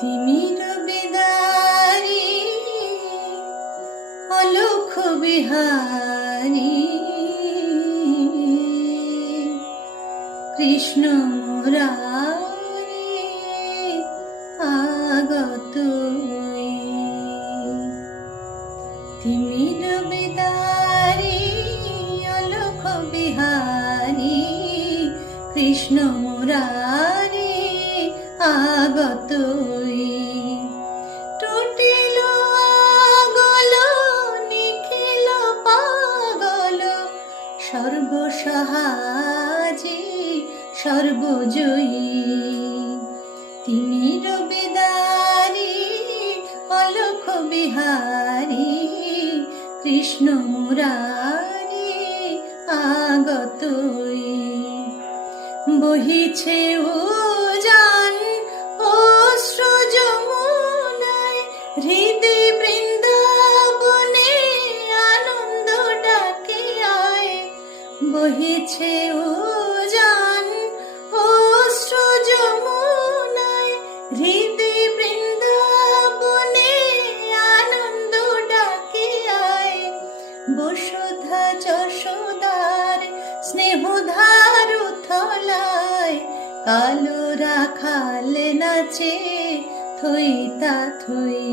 তিমির বিদারি অলোক বিহারি। কৃষ্ণ মুরারি আগত তিমির বিদারি অলোক বিহারি কৃষ্ণ মুরারি। আগত টুটিল আগল, নিখিল পাগল সর্বসহাজি সর্বজয়ী। তিমির বিদারি অলোক বিহারি, কৃষ্ণ মুরারি আগতই। বহিছে উজান স্নেহধার থলায় কালো রাখালে নাচে থইতা থই।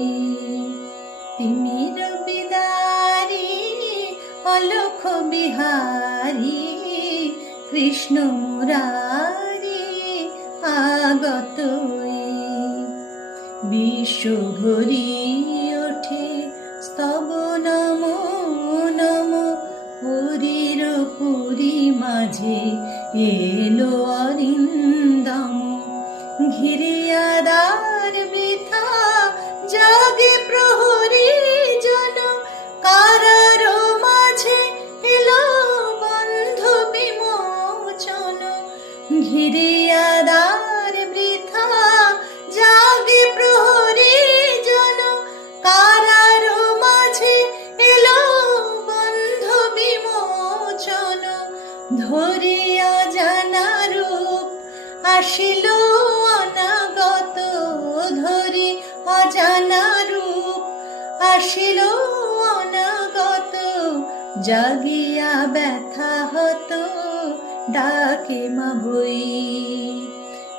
তিমির বিদারি অলোক বিহারি, কৃষ্ণ মুরারি আগতই। বিশ্ব পুরী মাঝে এলো অরিন্দম ঘিরিয়াদার বৃথা ধরিয়া জানা রূপ আসিল অনাগত, ধরি অজানা রূপ আসিল অনাগত, জাগিয়া ব্যথা হতো, ডাকে মা বই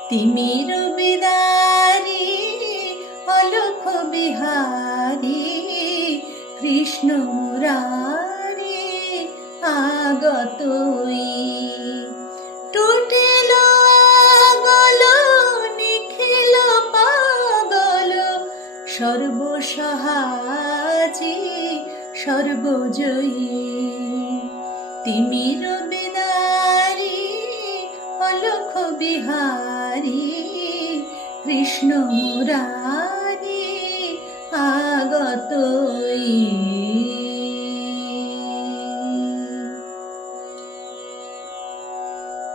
তিমির বিদারি অলোক বিহারি, কৃষ্ণ মুরারি আগতই সর্বসহাজি সর্বজয়ী। তিমি রবিদারি অলখ বিহারি। কৃষ্ণ মুরারি আগতই।